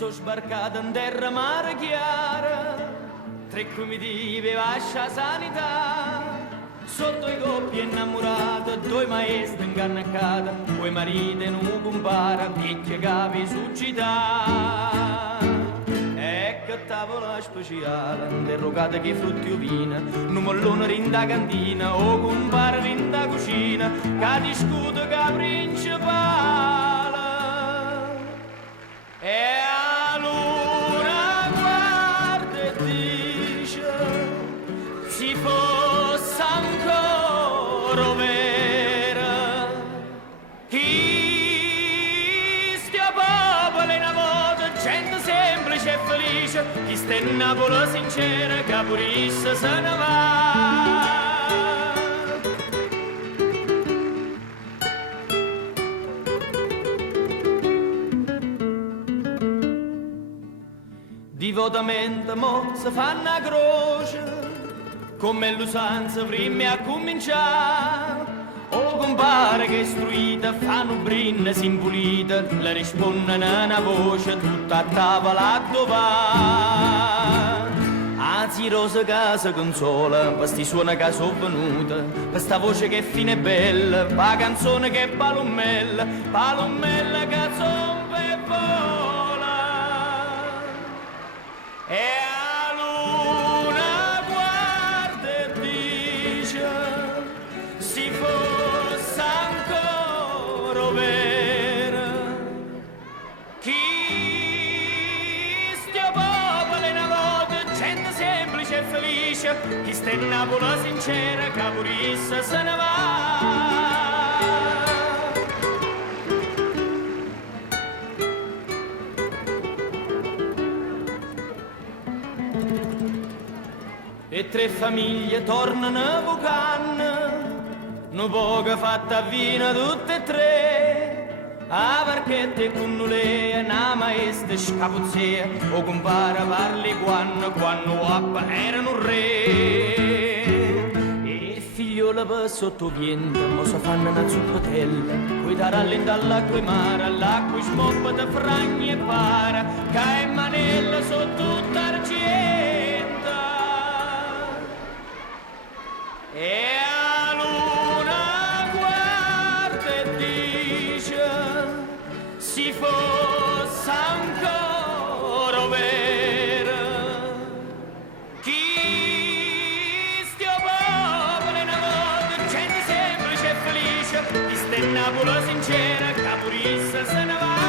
so sbarcata in terra mare chiara, 3 comitive vascia sanità, sotto i coppie innamorate, 2 maestri incarnacate, 2 mariti in un compara, vecchie capi su città. Ecco tavola speciale, interrogate che frutti o vino, un mollone rinda cantina, o compare rinda cucina, che discute che principale. E a luna guarda e dice, si fosse ancora vera, chi stia popolo in volta, gente semplice e felice, chi sta in Napoli sincera, che purissa se ne va. Divotamente mo si fanno a croce, come l'usanza prima a cominciare. O compare che istruita fanno brinne simpulita, le rispondono una voce tutta a tavola dove va. Anzi rosa che si consola, per sti suoni che sono venuta, per sta voce che è fine e bella, per la canzone che è palomella, palomella che zomba e vola. E a luna guarda e dice, si fosse ancora vera, chi stia popolo in volta, gente semplice e felice, chi sta in Napoli sincera, che purissa se ne va. E 3 famiglie tornano a Vucanne, non poco fatta vino tutte e 3, a Varchette con Nulea, una maestra scapuzzea, o compare parli quando appa erano un re. E figliola per sottoviento, mo si fanno una zuppatella, coi taralli dall'acqua mare, all'acqua smoppa da fragni e para, che in manella sotto tutta argenta. E a luna guarda e dice, si fosse ancora vera, chi stia popolo in volta, gente semplice e felice, chi sta in Napoli sincera, che purissa se ne va.